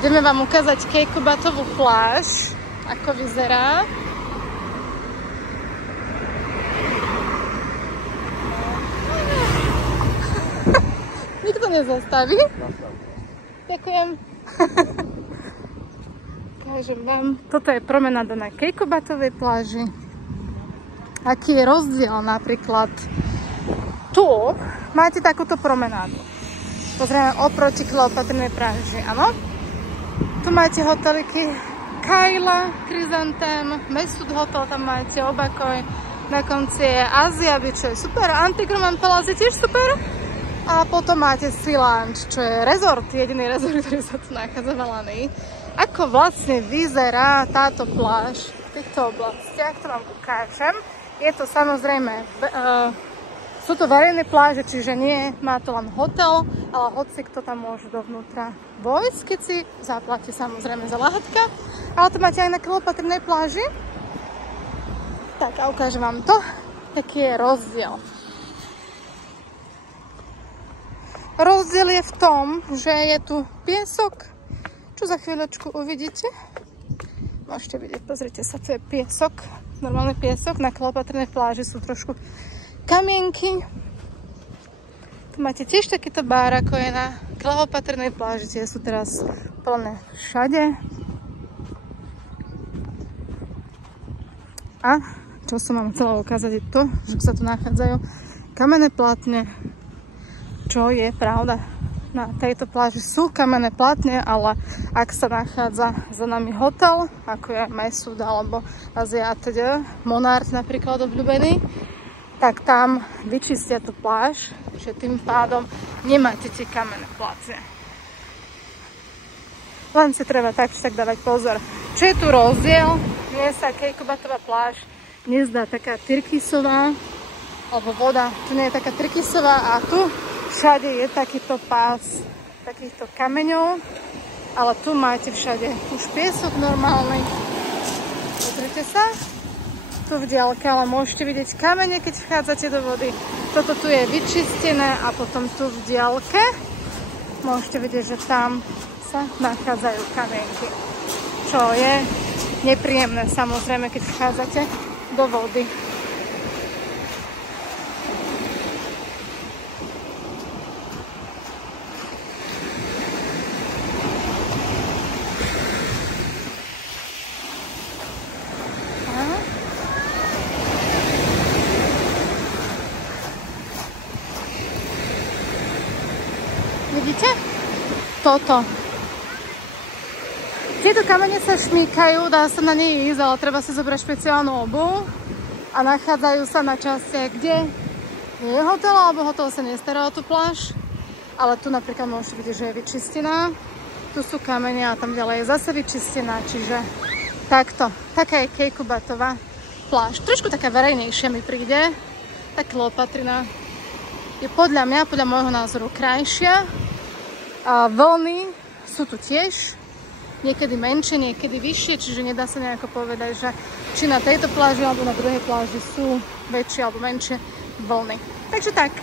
Ideme vám ukázať Kejkubatovú pláž, ako vyzerá. Nikto nezastaví. Ďakujem. Ukážem vám. Toto je promenáda na Kejkubatovej pláži. Aký je rozdiel napríklad tu máte takúto promenádu. Pozrieme oproti Kleopatrinej pláži, áno? Tu máte hoteliky Kaila, Chrysanthème, Mesud hotel, tam máte Obakoj, na konci je Asia Beach, čo je super, Antigruman Palace je tiež super. A potom máte Sea Lounge, čo je rezort, jediný rezort, ktorý sa tu nachádza v Alanii. Ako vlastne vyzerá táto pláž v týchto oblastiach, to vám ukážem. Je to samozrejme, sú to verejné pláže, čiže nie, má to len hotel, ale hoci kto tam môže dovnútra vojsť, keď si zaplatí samozrejme za lahatka. Ale to máte aj na Kleopatrinej pláži. Tak a ukážem vám to, aký je rozdiel. Rozdiel je v tom, že je tu piesok, čo za chvíľočku uvidíte. Môžete vidieť, pozrite sa, tu je piesok, normálny piesok. Na Kleopatrinej pláži sú trošku kamienky. Tu máte tiež takýto bar, ako je na Kleopatrinej pláži. Tie sú teraz plné všade. A čo som vám chcela ukázať je to, že sa tu nachádzajú kamenné platne. Čo je pravda. Na tejto pláži sú kamenné platne, ale ak sa nachádza za nami hotel, ako je Mesud alebo Asia atď. Monarch napríklad obľúbený, tak tam vyčistia tú pláž, že tým pádom nemáte tie kamenné platne. Len si treba tak či tak dávať pozor. Čo je tu rozdiel? Mne sa Kejkubatová pláž nezdá taká tyrkysová, alebo voda tu nie je taká tyrkysová a tu všade je takýto pás takýchto kameňov, ale tu máte všade už piesok normálny. Pozrite sa. Tu v diaľke, ale môžete vidieť kamene, keď vchádzate do vody. Toto tu je vyčistené a potom tu v diaľke môžete vidieť, že tam sa nachádzajú kamienky. Čo je nepríjemné samozrejme, keď vchádzate do vody. Vidíte? Toto. Tieto kamene sa šmýkajú, dá sa na nej ísť, ale treba si zobrať špeciálnu obuv. A nachádzajú sa na časti, kde nie je hotel, alebo hotel sa nestará o tú pláž. Ale tu napríklad môžete vidieť, že je vyčistená. Tu sú kamene a tam ďalej je zase vyčistená, čiže takto. Taká je Kejkubatová pláž. Trošku taká verejnejšia mi príde. Tá Kleopatrina je podľa mňa, podľa môjho názoru krajšia. A vlny sú tu tiež, niekedy menšie, niekedy vyššie, čiže nedá sa nejako povedať, že či na tejto pláži alebo na druhej pláži sú väčšie alebo menšie vlny. Takže tak.